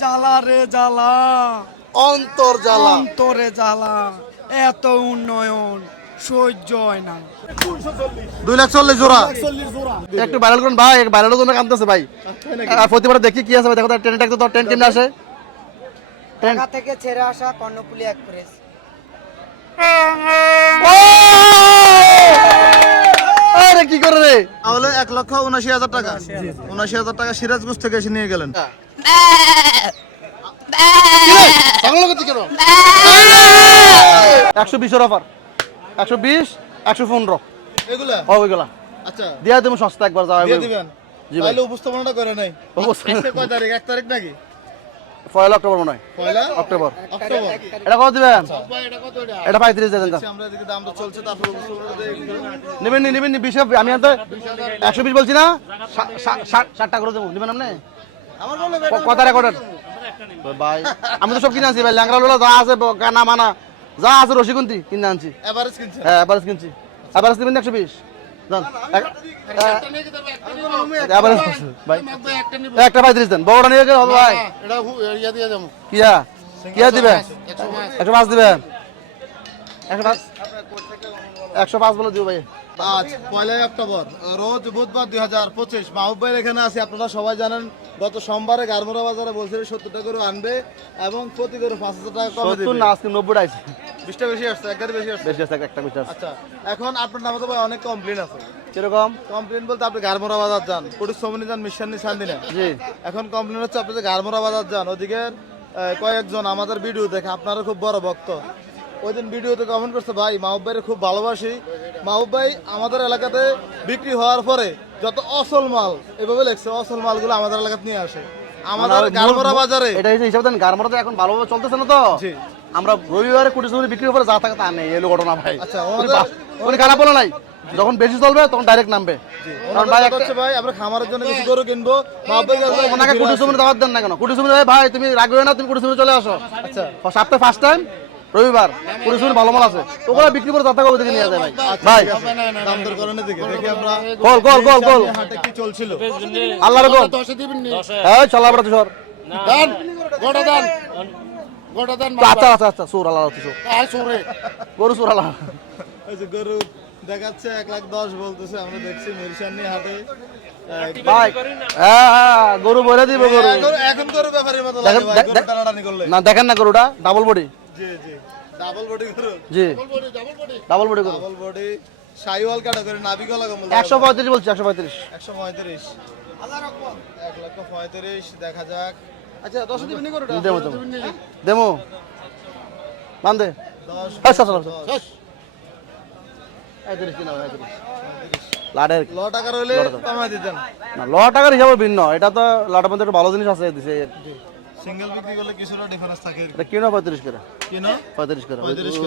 জ্বালা রে জ্বালা। অন্তর জ্বালা। অন্তরে জ্বালা। এত উন্নয়ন সহ্য হয় না। দুই লাখ চল্লিশ জোড়া। একটু ভাইরাল করুন ভাই ভাইরাল জন্য কামতেছে ভাই। প্রতিবার দেখি কি আছে ভাই দেখো ট্রেন ট্যাক্স তো ট্রেন কেমনে আসে। ঢাকা থেকে ছেড়ে আসা কর্ণফুলি এক্সপ্রেস। আরে কি করে রে? তাহলে এক লক্ষ উনাশি হাজার টাকা। উনাশি হাজার। টাকা সিরাজগঞ্জ থেকে এসে নিয়ে গেলেন। একশো বিশের অফার একশো বিশ একশো পনেরো। এগুলা? ও ওইগুলা। আচ্ছা। দিয়া দেবো সস্তা একবার যাওয়া দিয়ে দিবেন? জি ভাই। উপস্থাপনাটা করে নাই। কয় তারিখ? এক তারিখ নাকি? পয়লা অক্টোবর মনে হয়। পয়লা? অক্টোবর। অক্টোবর। এটা কত দিবেন? এটা এটা? এটা পঁয়ত্রিশ আচ্ছা, নেবেন নি নেবেন নি বিশ আমি তো একশো বিশ বলছি না? ষা- ষা- ষাট ষাট টাকা করে দেবো। নেবেন আপনি? কথা রেকর্ডের ভাই। আমি তো সব কিনে আনছি ভাই। ল্যাংরা লোলা যা আছে গানা মানা যা আছে রসিকুন্তি কিনে আনছি। এভারেজ কিনছে? হ্যাঁ অ্যাভারেজ কিনছি। দিবেন একশো বিশ? একটা পঁয়ত্রিশ দেন। বড়টা নিয়ে গেলে ভাই। এটা হু- দিয়ে যাব কিয়া? কিয়া দিবেন? একশো পাঁচ। দিবেন। একশো পাঁচ একশো পাঁচ বলে দিব ভাই। আজ পয়লাই অক্টোবর রোজ বুধবার দুই হাজার পঁচিশ। মাহবুব ভাইয়ের এখানে আছি আপনারা সবাই জানেন গত সোমবারে গারমোরা বাজারে বলছিল সত্তর টাকা করে আনবে এবং প্রতি করে পাঁচ হাজার টাকা সত্তর না আজকে নব্বইটা আছে। বিশটা বেশি আসছে একবারে বেশি আসছে? বেশি আছে একটা বিশ আচ্ছা এখন আপনার নামে তো ভাই অনেক কমপ্লেন আছে। কীরকম? কমপ্লেন বলতে আপনি গারমোরা বাজার যান পুরুষ সমনি যান মিশানি শান্তিনা জি। এখন কমপ্লেন হচ্ছে আপনি যে গারমোরা বাজার যান ওদিকে কয়েকজন আমাদের ভিডিও দেখে আপনারা খুব বড় ভক্ত। ওই দিন ভিডিওতে কমেন্ট করছে ভাই মাহবুব ভাইয়ের খুব ভালোবাসি। মাহবুব ভাই আমাদের এলাকাতে বিক্রি হওয়ার পরে যত অসল মাল এভাবে লেখছে অসল মালগুলো আমাদের এলাকাতে নিয়ে আসে। আমাদের গারমোরা বাজারে। এটা হিসাব দেন গারমারা তো এখন ভালোভাবে চলতেছে না তো? আমরা রবিবারে কোটি সময় বিক্রির উপরে যা থাকে তা নেই এলো ঘটনা ভাই। আচ্ছা, খারাপ বলে নাই। যখন বেশি চলবে তখন ডাইরেক্ট নামবে। কারণ ভাই হচ্ছে ভাই আমরা খামারের জন্য কিছু গরু কিনবো। ওনাকে কুটি দাওয়াত দেন না কেন? কুটি ভাই তুমি রাখবে না তুমি কুটি সময় চলে আসো। আচ্ছা। সপ্তাহে ফার্স্ট টাইম রবিবার সময় ভালো মাল আছে। ওগুলো বিক্রি করে যাতে ওদিকে নিয়ে যায় ভাই। ভাই। দাম দর করানোর দিকে দেখি আমরা গোল গোল গোল গোল হাটে কি চলছিল আল্লাহর গোল হ্যাঁ চলা বড় তুষর দান গোটা দান। গোটা দান আচ্ছা আচ্ছা আচ্ছা সুর আল্লাহ আর সরে। গরু সুর আল্লাহ। এই যে গরু দেখাচ্ছে এক লাখ দশ বলতেছে আমরা দেখছি মিরসানি হাটে। হ্যাঁ হ্যাঁ গরু বলে দিব গরু। এখন- গরু করলে। না দেখেন না গরুটা ডাবল বডি জি জি। ডাবল বডি গরু জি। ডাবল বডি গরু ডাবল বডি সাইওয়াল কাটা করে নাবি গলা কম্বল একশো পঁয়ত্রিশ বলছি একশো পঁয়ত্রিশ। একশো পঁয়ত্রিশ। এক লক্ষ পঁয়ত্রিশ দেখা যাক। আচ্ছা দিবনি গরুটা দে। হিসাবে ভিন্ন। এটা তো লাটের মধ্যে একটু ভালো জিনিস আছে দিছে সিঙ্গেল বিক্রি করলে কিছুটা ডিফারেন্স থাকে। এটা কিনো পঁয়ত্রিশ করে? কিনো? পঁয়ত্রিশ করে।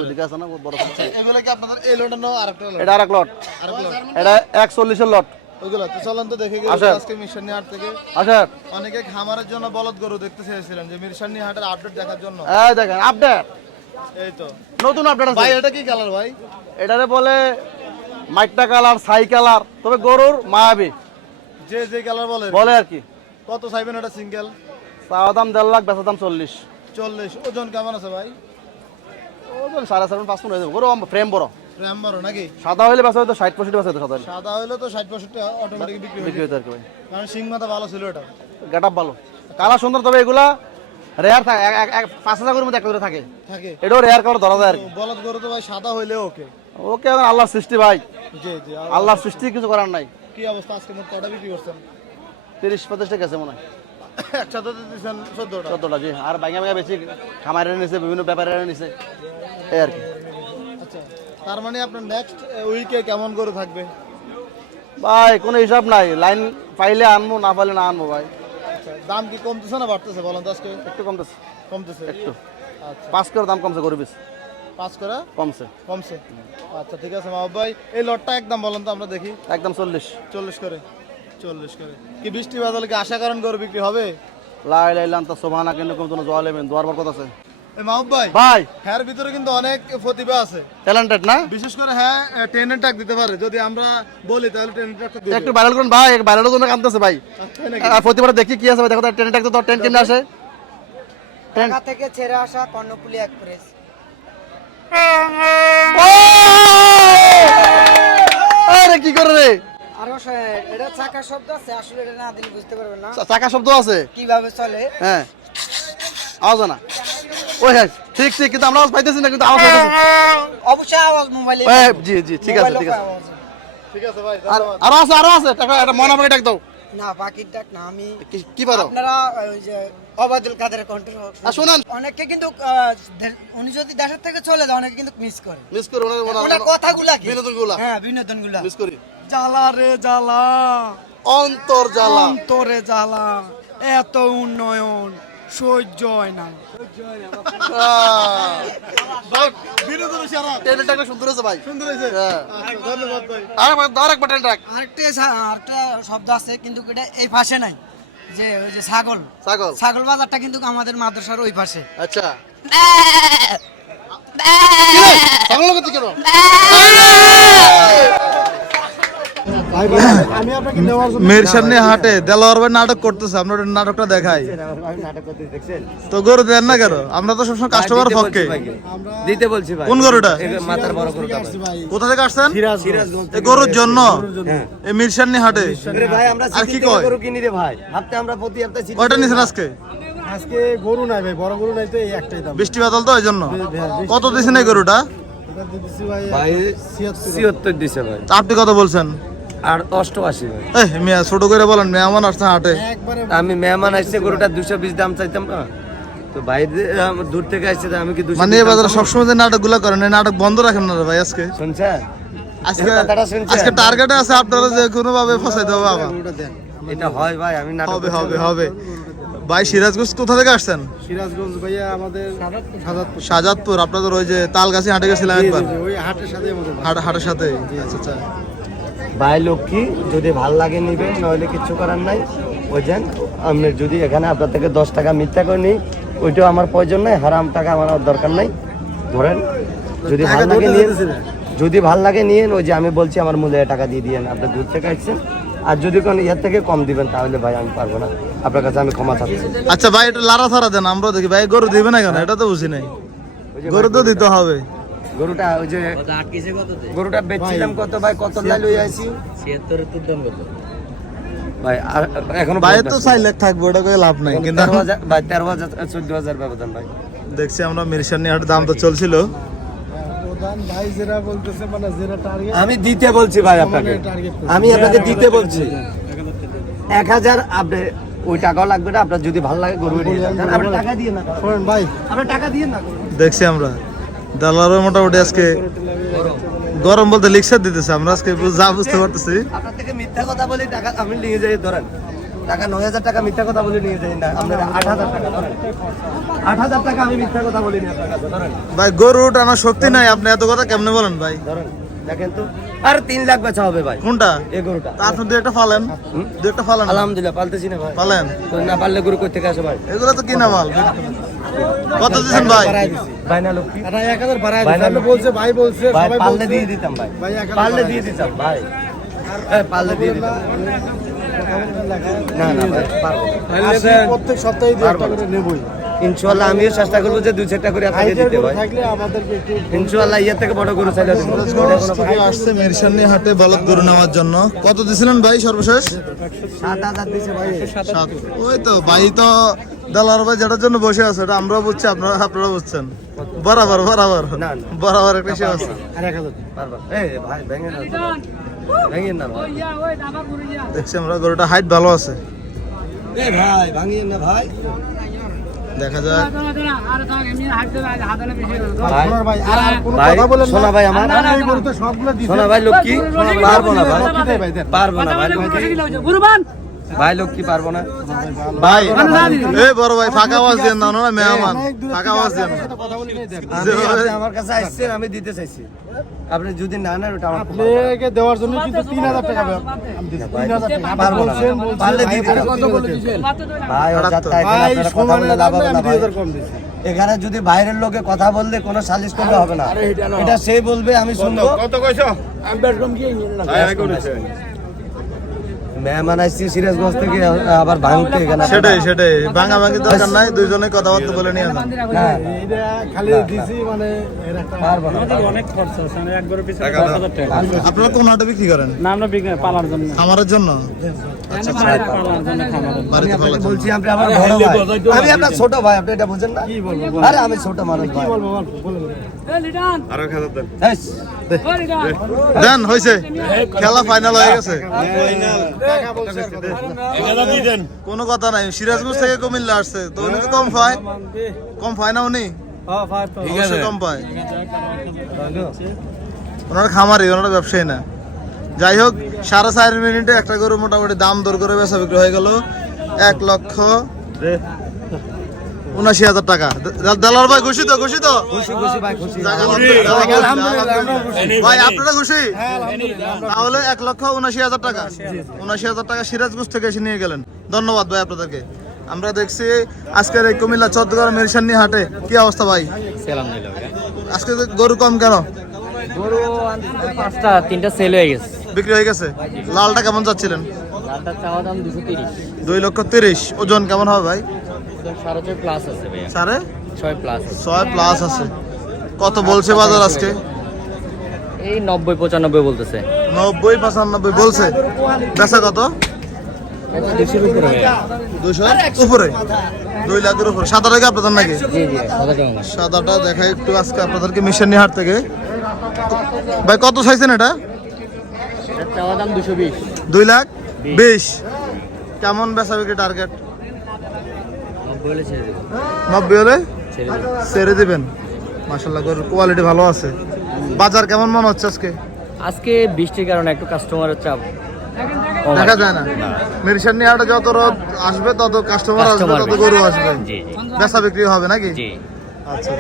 ওদিকে আছে না? বড় এগুলো কি আপনাদের এই লোটার নাও আরেকটা লোট এটা আর এক লট আরেকটা লোট এটা এক চল্লিশের লট তো চলেন তো দেখে গেলে আচ্ছা। আজকে মিশনি হাট থেকে। আচ্ছা অনেকে খামারের জন্য বলদ গরু দেখতে চেয়েছিলেন যে মিরসানি হাটের আপডেট দেখার জন্য। এই দেখেন আপডেট এই তো। নতুন আপডেট ভাই এটা কি কালার ভাই? এটারে বলে মাইকটা কালার ছাই কালার তবে গরুর মায়াবী। যে যে কালার বলে। বলে আর কি। কত চাইবেন এটা সিঙ্গেল চাওয়া দাম দেড় লাখ বেচা দাম চল্লিশ। চল্লিশ। ওজন কেমন আছে ভাই? ওজন সাড়ে চার পাঁচ মন হয়ে যাবে। ফ্রেম বড়। র্যাম বড় নাকি? সাদা হইলে বেচা হয়তো ষাট পঁয়ষট্টি বেচা হতো সাদা সাদা হইলে তো ষাট পঁয়ষট্টি অটোমেটিক বিক্রি বিক্রি হতো আর কি ভাই। কারণ সিং মাথা ভালো ছিল এটা। গেট আপ ভালো। কালার সুন্দর তবে এগুলা রেয়ার থাকে পাঁচ হাজার মধ্যে একটা করে থাকে। থাকে। এটাও রেয়ার কালার ধরা যায় আর কি। বলদ গরু তো ভাই সাদা হইলে ওকে। ওকে আল্লাহর সৃষ্টি ভাই। জি জি আল্লাহর সৃষ্টি। কিছু করার নাই। কি অবস্থা? আজকে মোট কটা বিক্রি করছেন? তিরিশ পঁচিশটা গেছে মনে হয়। একসাথে দিচ্ছেন চোদ্দটা? চোদ্দটা জি। আর ভাঙা ভাঙা বেশি খামারে নিছে বিভিন্ন ব্যাপারে নিছে। এই আর কি। আচ্ছা তার মানে আপনার নেক্সট উইকে কেমন গরু থাকবে? ভাই কোনো হিসাব নাই। লাইন পাইলে আনব না পাইলে না আনব ভাই। আচ্ছা দাম কি কমতেছে না বাড়তেছে বলেন তো আজকে? একটু কমতেছে। কমতেছে। একটু। আচ্ছা। পাঁচ করে দাম কমছে গরিব পাঁচ করে? কমছে। কমছে। আচ্ছা ঠিক আছে মাহবুব ভাই। এই লটটা একদম বলেন তো আমরা দেখি। একদম চল্লিশ। চল্লিশ করে। চল্লিশ করে। কি বৃষ্টি বাদলে কি আশা করেন গরু বিক্রি হবে? লাই লাইলাম তো সোভানা কেন কম কোনো জোয়া লেবেন দোয়ার বরকত আছে। মাহবুব ভাই ভাই। হ্যার ভিতরে কিন্তু অনেক প্রতিভা আছে। ট্যালেন্টেড না? বিশেষ করে হ্যাঁ টেনের টাক দিতে পারে। যদি আমরা বলি তাহলে টেনের টাক একটু ভাইরাল করুন ভাই ভাইরাল জন্য কামতেছে ভাই। তাই আর প্রতিবার দেখি কি আছে ভাই দেখো ট্রেন ট্যাক্স তো ট্রেন কেমনে আসে? ঢাকা থেকে ছেড়ে আসা কর্ণপুলি এক্সপ্রেস। আরে কি করে রে? এটা চাকা শব্দ আছে আসলে এটা না দিলে বুঝতে পারবেন না। চাকা শব্দ আছে? কীভাবে চলে? হ্যাঁ। আওয়াজ না। ওই হ্যাঁ ঠিক ঠিক কিন্তু আমরা আওয়াজ পাইতেছি না কিন্তু আওয়াজ অবশ্যই আওয়াজ মোবাইলে জি জি ঠিক আছে ঠিক আছে। ঠিক আছে ভাই আর আরও আছে আরও আছে টাকা একটা মনে আমাকে ডাক দাও। না পাখির ডাক না আমি কি- কি পারো আপনারা ওই যে অবাদুল কাদের কন্ট্রোল আর শোনেন। অনেকে কিন্তু আহ, দে- উনি যদি দেশের থেকে চলে যায় অনেকে কিন্তু মিস করে। মিস করে ওনার ওনার ওনার কথাগুলা কি? বিনোদনগুলা? হ্যাঁ বিনোদনগুলা। মিস করি। জ্বালা রে জ্বালা। অন্তর জ্বালা। অন্তরে জ্বালা। এত উন্নয়ন। সহ্য হয় না। বিনোদনের সারা। ট্রেনের টাকা সুন্দর আছে ভাই। সুন্দর হয়েছে। হ্যাঁ। শব্দ আছে কিন্তু এটা এই পাশে নাই। যে ওই যে ছাগল। ছাগল। ছাগল বাজারটা কিন্তু আমাদের মাদ্রাসার ওই পাশে। আচ্ছা। ছাগল করতে কেন মিরসানি হাটে দেলোয়ার ভাই নাটক করতেছে আমরা নাটকটা দেখাই। তো গরু দেন না কেন? আমরা তো সবসময় কাস্টমার পক্ষে। দিতে বলছি ভাই। কোন গরুটা? মাথার বড় গরুটা কোথা থেকে আসছেন? এই গরুর জন্য? এই মিরসানি হাটে। ভাই আমরা আর কি কয়? গরু কিনি রে ভাই। হাতে আমরা প্রতি সপ্তাহে কয়টা নিছেন আজকে? আজকে গরু নাই ভাই বড় গরু নাই তো এই একটাই দাম। বৃষ্টি বাদল তো ওই জন্য? কত দিছেন এই গরুটা? ভাই ভাই ছিয়াত্তর। ছিয়াত্তর দিছে ভাই। আপনি কত বলছেন? আর অষ্টআশি ভাই। এই মিয়া ছোট করে বলেন আসছে হাটে। আমি মেহমান আসছে গরুটা দুশো বিশ দাম চাইতাম না তো ভাই দূর থেকে আসছে আমি কি মানে এই বাজারে সবসময় যে নাটকগুলা করেন এই নাটক বন্ধ রাখেন না ভাই আজকে? শুনছেন? আজকে কথাটা আজকে টার্গেটে আছে আপনারা যে কোনো ভাবে ফসাইতে হবে আবার। এটা হয় ভাই আমি নাটক হবে হবে না। হবে। ভাই সিরাজগঞ্জ কোথা থেকে আসছেন? সিরাজগঞ্জ ভাইয়া আমাদের সাজাদপুর। আপনাদের ওই যে তালগাছি হাটে গেছিলাম একবার। ওই হাটের সাথে আমাদের বাড়ি। হাট হাটের সাথে আচ্ছা আচ্ছা। ভাই লক্ষ্মী যদি ভালো লাগে নিবেন নইলে কিছু করার নাই। বুঝছেন আমি যদি এখানে আপনার থেকে দশ টাকা মিথ্যা করে নিই ওইটাও আমার প্রয়োজন নাই হারাম টাকা আমার আর দরকার নাই। ধরেন যদি ভালো লাগে নিয়ে যদি ভালো লাগে নিয়েন ওই যে আমি বলছি আমার মূল্যে টাকা দিয়ে দিয়েন আপনি দূর থেকে আসছেন। আর যদি কোনো ইয়ের থেকে কম দিবেন তাহলে ভাই আমি পারব না। আপনার কাছে আমি ক্ষমা চাচ্ছি। আচ্ছা ভাই একটু লারা থারা দেন আমরা দেখি। ভাই গরু দিবে না কেন? এটা তো বুঝি নাই। গরু তো দিতে হবে। গরুটা ওই যে গরুটা বেচছিলাম কত ভাই? কত লাই লই আইছি। ভাই আর এখনও ভাই বহুত তো ব্যস্ত। চাই লাখ থাকব ওটা করে লাভ নাই কিন্তু তেরো হাজার ভাই তেরো হাজার চোদ্দ হাজার ব্যবধান ভাই। দেখছি আমরা মিরসানি হাটের দাম তো চলছিল। প্রধান ভাই যেটা বলতেছে মানে আমি দিতে বলছি ভাই আপনাকে। আমি আপনাকে দিতে বলছি। এক হাজার আপনি ওই টাকাও লাগবে না আপনার যদি ভালো লাগে গরু টাকা দিয়ে না। ভাই। আপনি টাকা দিয়ে না। দেখছি আমরা। দালারও মোটামুটি আজকে গরম বলতে লিক্সার দিতেছে আমরা আজকে যা বুঝতে পারতেছি। আপনার থেকে মিথ্যা কথা বলে টাকা আমি নিয়ে যাই ধরেন। টাকা নয় হাজার টাকা মিথ্যা কথা বলে নিয়ে যাই না। আট হাজার টাকা ধরেন। আট হাজার টাকা আমি মিথ্যা কথা বলি ভাই গরু টানার শক্তি নাই আপনি এত কথা কেমনে বলেন ভাই? ধরেন দেখেন তো। আর তিন লাখ বেচা হবে ভাই। কোনটা? এই গরুটা। আপনি দু একটা ফালেন। দু একটা ফালেন। আলহামদুলিল্লাহ পালতেছি না ভাই। ফালেন। না পারলে গরু কই থেকে আসে ভাই? এগুলো তো কিনা মাল। কত ভাই? এক হাজার। বলছে ভাই বলছে পারলে দিয়ে দিতাম ভাই। পারলে দিয়ে দিতাম ভাই। এই, পারলে দিয়ে দিতাম। না না ভাই প্রত্যেক সপ্তাহে দু একটা করে নেবই। ইনশাআল্লাহ আমিও চেষ্টা করব যে দুই চারটা করে আপনাকে দিতে ভাই। থাকলে আমাদেরকে একটু ইনশাআল্লাহ ইয়ের থেকে বড় গরু চাইলে আসছে মিরসানি হাটে বলদ গরু নেওয়ার জন্য। কত দিছিলেন ভাই সর্বশেষ? সাত হাজার দিছে ভাই। ওই তো ভাই তো দালার ভাই যেটার জন্য বসে আছে এটা আমরাও বুঝছি আপনারা আপনারা বুঝছেন। বরাবর বরাবর। না, না। বরাবর একটা সে আছে। দেখছি আমরা গরুটা হাইট ভালো আছে। এই ভাই ভাঙিয়ে না ভাই। দেখা যাক। ভাই ভাই আর আর ভাই কথা বলেন শোনা না এই গরু তো সবগুলো দিছে শোনা ভাই পারব না ভাই কিটাই ভাই ভাই লক্ষ্মী পারব না? ভাই এই বড় ভাই ফাঁকা আওয়াজ দেন না না মেহমান ফাঁকা আওয়াজ দেন না কথা বলি নাই দেন আমার কাছে আসছেন আমি দিতে চাইছি। আপনি যদি না নেন ওটা আপনাকে দেওয়ার জন্য কিন্তু তিন হাজার টাকা আমি দিচ্ছি তিন হাজার টাকা। পারব না। পারলে দিতে কত হবে। বলেছেন ভাই ও যাত্রা এখানে ভাই আপনারা কথা বলে লাভ হবে আমি না দুই ভাই। হাজার কম দিচ্ছি এখানে যদি বাইরের লোকে কথা বললে কোনো সালিশ করলে হবে না। এটা সে বলবে আমি শুনব। মেহমান আসছি সিরাজগঞ্জ থেকে আবার ভাঙতে এখানে সেটাই সেটাই। ভাঙা ভাঙি দরকার নাই দুইজনে কথাবার্তা বলে নিয়ে যান। হ্যাঁ খালি দিছি মানে আপনারা কোন হাটে বিক্রি করেন? না আমরা পালার জন্য। আমাদের জন্য? পালার জন্য খাবার বাড়িতে আমি বলছি আপনি আমার বড় ভাই। আমি আপনার ছোট ভাই আপনি এটা বুঝেন না? আরে আমি ছোট মানুষ ভাই। হেস, দেন। হয়েছে খেলা ফাইনাল হয়ে গেছে। কোনো কথা নাই। সিরাজগঞ্জ থেকে কুমিল্লা আসছে। তো উনি তো কম পায়। কম পায় না উনি? কম পায়। ওনারা খামারি ওনারা ব্যবসায়ী না। যাই হোক সাড়ে চার মিনিটে একটা গরু মোটামুটি দাম দর করে বেচা বিক্রি হয়ে গেল। এক লক্ষ উনাশি হাজার টাকা। দেলার ভাই খুশি তো খুশি তো? খুশি খুশি ভাই আপনারা খুশি? তাহলে এক লক্ষ উনাশি হাজার টাকা। উনাশি হাজার টাকা সিরাজগঞ্জ থেকে এসে নিয়ে গেলেন। ধন্যবাদ ভাই আপনাদেরকে। আমরা দেখছি আজকের এই কুমিল্লা চৌদ্দগ্রাম মিরসানি হাটে কি অবস্থা ভাই? আজকে তো গরু কম কেন? গরু পাঁচটা তিনটা সেল হয়ে গেছে। বিক্রি হয়ে গেছে। লালটা কেমন যাচ্ছিলেন? লালটার চাওয়া দাম দুশো তিরিশ। দুই লক্ষ তিরিশ। ওজন কেমন হবে ভাই? সাড়ে ছয় প্লাস আছে ভাইয়া। সাড়ে? ছয় প্লাস আছে। ছয় প্লাস আছে। কত বলছে বাজার আজকে? এই নব্বই পঁচানব্বই বলতেছে। নব্বই পঁচানব্বই বলছে। বেচা কত? উপরে দুই লাখের উপরে। টাকা আপনাদের নাকি? সাদাটা দেখাই একটু আজকে আপনাদেরকে মিশন থেকে। ভাই কত চাইছেন এটা? দুই লাখ বিশ। কেমন বেচা বিক্রি টার্গেট নব্বই হলে ছেড়ে দিবেন। মাসাল্লাহ গরুর কোয়ালিটি ভালো আছে। বাজার কেমন মনে হচ্ছে আজকে? আজকে বৃষ্টির কারণে একটু কাস্টমারের চাপ দেখা যায় না। মিরসান যত রোদ আসবে তত কাস্টমার আসবে তত গরু আসবে। বেচা বিক্রি হবে নাকি? আচ্ছা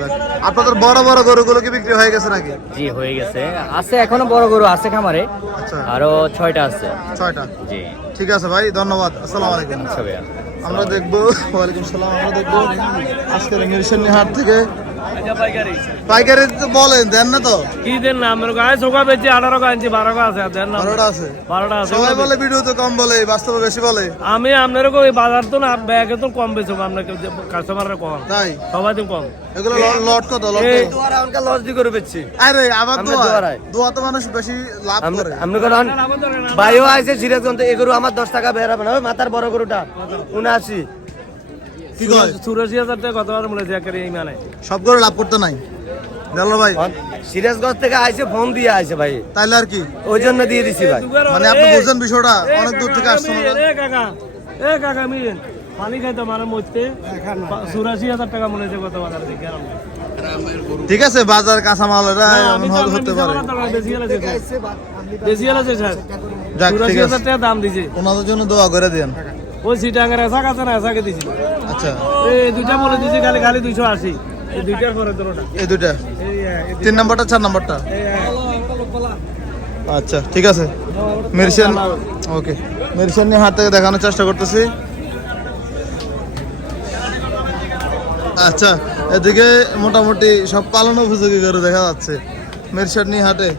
আপনাদের বড় বড় গরুগুলো কি বিক্রি হয়ে গেছে নাকি? জি হয়ে গেছে। আছে এখনও বড় গরু আছে খামারে। আচ্ছা। আরও ছয়টা আছে। ছয়টা। জি। ঠিক আছে ভাই ধন্যবাদ। আসসালামু আলাইকুম। আচ্ছা আমরা দেখব। ওয়ালাইকুম সালাম আমরা দেখব। আজকের ইংলিশের হাট থেকে পাইকারি। তো বলেন দেন না তো। কি দেন না আমার গায়ে চোখা বেচি আঠারো আনছি বারো গা আছে দেন না। বারোটা আছে। বারোটা আছে। সবাই বলে ভিডিও তো কম বলে বাস্তবে বেশি বলে। আমি আপনার ওই বাজার তো না ব্যাগে তো কম বেচো আপনাকে কাস্টমাররা কম। তাই? সবাই তো কম। এগুলো লট কত লট এই আমাকে লস দি করে বেচছি। আরে আবার আমরা দোয়া। দোয়া তো মানুষ বেশি লাভ করে। আপনি কোন ভাইও আছে সিরাজগঞ্জ এই গরু আমার দশ টাকা বেরাবে না ওই মাথার বড় গরুটা উনআশি কি কয়? চুরাশি হাজার টাকা এই মানে সব করে লাভ করতে নাই। গেল ভাই? সিরাজগঞ্জ থেকে আইছে ফোন দিয়ে আইছে ভাই। তাইলে আর কি? ওই জন্য দিয়ে দিছি ভাই। মানে আপনি বুঝছেন বিষয়টা অনেক দূর থেকে আসছেন এ কাকা এ কাকা মিলেন। পানি খাইতো মানে মরতে চুরাশি হাজার টাকা মনে হচ্ছে কত বাজার দেখে ঠিক আছে বাজার কাঁচামাল এটা হতে পারে। বেশি হলে স্যার। চুরাশি হাজার টাকা দাম দিছে। ওনাদের জন্য দোয়া করে দেন। ওই সিটাঙ্গের এসা কাছে না এসাকে দিছি। আচ্ছা। এই দুইটা বলে দিছি খালি খালি দুইশো আশি। এই দুইটার পরে দুটোটা এই দুইটা? তিন নাম্বারটা চার নাম্বারটা? আচ্ছা ঠিক আছে। মেডিসিন ওকে। মেডিসিন নিয়ে হাত থেকে দেখানোর চেষ্টা করতেছি। আচ্ছা এদিকে মোটামুটি সব পালন উপযোগী করে দেখা যাচ্ছে। মেরসাদ নিয়ে হাটে।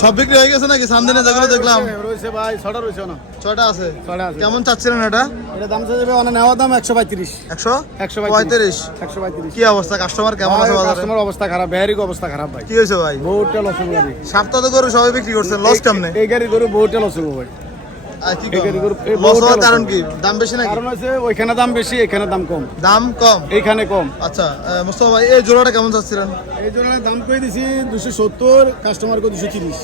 সব বিক্রি হয়ে গেছে নাকি? সামদিনে যেগুলো দেখলাম। রয়েছে ভাই ছটা রয়েছে না ছয়টা আছে। ছটা আছে। কেমন চাচ্ছিলেন এটা? এটা দাম চাইবে অনেক নেওয়া দাম একশো পঁয়ত্রিশ। একশো একশো পঁয়ত্রিশ। একশো পঁয়ত্রিশ। কি অবস্থা? কাস্টমার কেমন আছে কাস্টমার অবস্থা খারাপ ভ্যারিক অবস্থা খারাপ ভাই। কি হয়েছে ভাই? বহুটা লস হবে। সপ্তাহ তো গরু সবাই বিক্রি করছে লস কেমনে? এই গাড়ি গরু বহুটা লস হবে ভাই। কারণ কি? দাম বেশি নাকি? কারণ হচ্ছে ওইখানে দাম বেশি এখানে দাম কম। দাম কম? এইখানে কম। আচ্ছা আহ, ভাই এই জোড়াটা কেমন চাচ্ছিলেন? এই জন্য দাম কই দিছি? দুশো সত্তর কাস্টমার কো দুশো তিরিশ।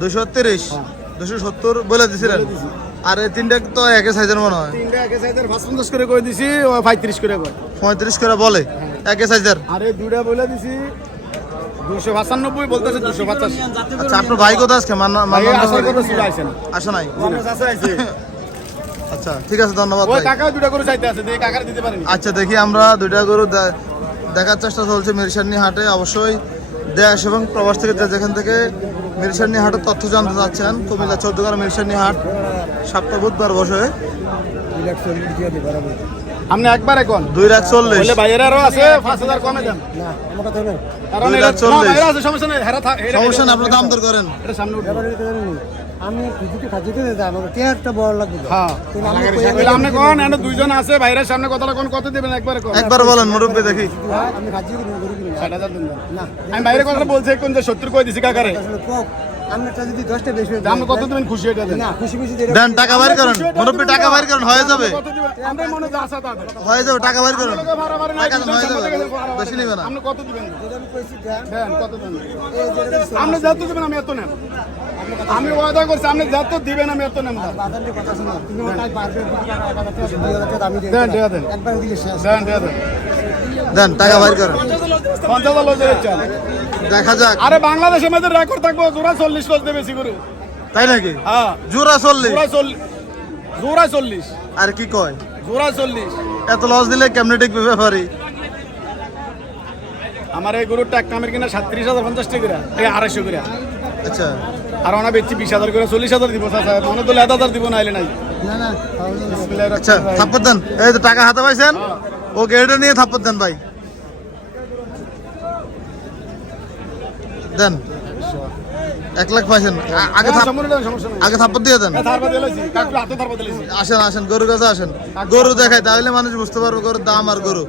দুশো তিরিশ? দুশো সত্তর বলে দিছিলেন? দিছি। আর তিনটা তো একই সাইজের মনে হয়। তিনটা একে সাইজের পঞ্চাশ করে কই দিছি? পঁয়ত্রিশ করে কয়। পঁয়ত্রিশ করে বলে? একই সাইজের আর দুটা বলে দিছি দুশো পঁচানব্বই বলতেছে দুশো পঁচাশি আচ্ছা আপনার ভাই কোথায় আজকে? আসে নাই? আচ্ছা ঠিক আছে ধন্যবাদ ওই ভাই। কাকাও দুটা চাইতে আছে দিয়ে কাকার দিতে পারেনি। আচ্ছা দেখি আমরা দুইটা গরু দেখার চেষ্টা চলছে মিরসানি হাটে। অবশ্যই দেশ এবং প্রবাস থেকে যে যেখান থেকে মিরসানি হাটের তথ্য জানতে চাচ্ছেন কুমিল্লা চৌদ্দগ্রাম মিরসানি হাট সপ্তাহ বুধবার বসে। আপনি একবার এখন। দুই লাখ চল্লিশ। বলে ভাইয়েরারও আছে পাঁচ হাজার কমে দেন। কারণ এটা চল্লিশ। ভাইয়েরা আছে সমস্যা নেই হেরা থাক সমস্যা নেই আপনার দাম দর করেন। এটা সামনে উঠবে। আমি খুঁজিতে খাজিতে দিতাম আমার টেয়ারটা বড় লাগবে? হ্যাঁ। আপনি কোন এনে দুইজন আছে বাইরের সামনে কথাটা কোন কত দিবেন একবারে কোন। একবার বলেন মুরব্বী দেখি। আমি খাজি করে। না। আমি বাইরে কথা বলছি কোন যে সত্তর কই দিছি কাকারে? আপনারটা যদি দশটা বেশি হয়ে কত দিবেন খুশি এটা দেন না খুশি খুশি দিয়ে দেন টাকা বাইর করেন মুরব্বী টাকা বাইর করেন হয়ে যাবে আমরা মনে যা হয়ে যাবে টাকা বাইর করেন টাকা হয়ে যাবে সামনে বেশি নাই। না আপনি কত দিবেন আমি কইছি দেন দেন কত দেন আপনি যত দিবেন আমি এত নেন আমি ওয়াদা করছি আপনি যত দিবেন আমি এত বাজার কথা তুমি পারবে দেন দেন একবার দিলে শেষ দেন দেন দেন টাকা বাইর করেন। পঞ্চাশ দেখা যাক। আরে বাংলাদেশের মধ্যে রেকর্ড থাকব জোড়া চল্লিশ লোক দেবে বেশি করে। তাই নাকি? হ্যাঁ। জোড়া চল্লিশ। জোড়া চল্লিশ। জোড়া চল্লিশ। আর কি কয়? জোড়া চল্লিশ। এত লস দিলে কেমনে টিকবে ব্যাপারী? আমার এই গরুর টাক কামের কিনা সাতত্রিশ হাজার পঞ্চাশ টাকা এই আড়াইশো করে। আচ্ছা। আর ওনা বেচছি বিশ হাজার করে চল্লিশ হাজার দিব চাচা মনে তো লেদ হাজার দিব নাই। না না বিসমিল্লাহির আচ্ছা থাপ্পর দেন। এই তো টাকা হাতে পাইছেন? ওকে এটা নিয়ে থাপ্পর দেন ভাই। দেন। এক লাখ পাইছেন। আগে। আগে থাপ্পর দিয়ে দেন। আসেন আসেন গরুর কাছে আসেন। গরু দেখাই তাহলে মানুষ বুঝতে পারবে গরুর দাম আর গরু।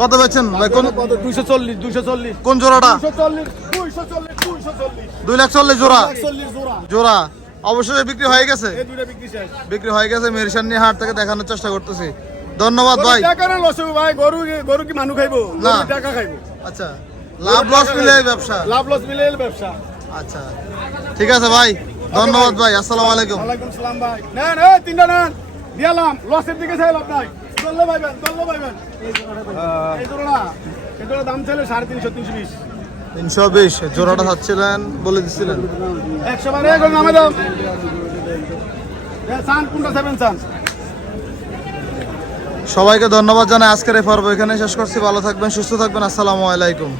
কত বেচছেন ভাই? কোন দুইশো চল্লিশ দুইশো চল্লিশ। কোন জোড়াটা? 240, 240, 240, দুই লাখ চল্লিশ জোড়া? 140 জোড়া। অবশ্যই বিক্রি হয়ে গেছে? বিক্রি বিক্রি হয়ে গেছে মেরিসান নিয়ে হাট থেকে দেখানোর চেষ্টা করতেছি। ধন্যবাদ ভাই। গরু টাকা না লস হবে ভাই, গরু গরু কি মানুষ খাইবো? না। গরু টাকা খাইবো। আচ্ছা লাভ লস মিলে ব্যবসা। লাভ লস মিলে ব্যবসা। আচ্ছা ঠিক আছে ভাই ধন্যবাদ ভাই। আসসালামু আলাইকুম। ওয়ালাইকুম সালাম ভাই। নেন এই তিনটা নেন। দিয়ালাম লসের দিকে চাই লাভ নাই দল্লে পাইবেন দল্লে পাইবেন। এই জোড়া এই জোড়া দাম ছিল সাড়ে তিনশো তিনশো বিশ। তিনশো বিশ জোড়াটা চাচ্ছিলেন বলে দিচ্ছিলেন একশো বারে এখন নামে দাও। চান কোনটা চান? সবাইকে ধন্যবাদ জানাই। আজকের এই পর্ব এখানে শেষ করছি। ভালো থাকবেন, সুস্থ থাকবেন। আসসালামু আলাইকুম।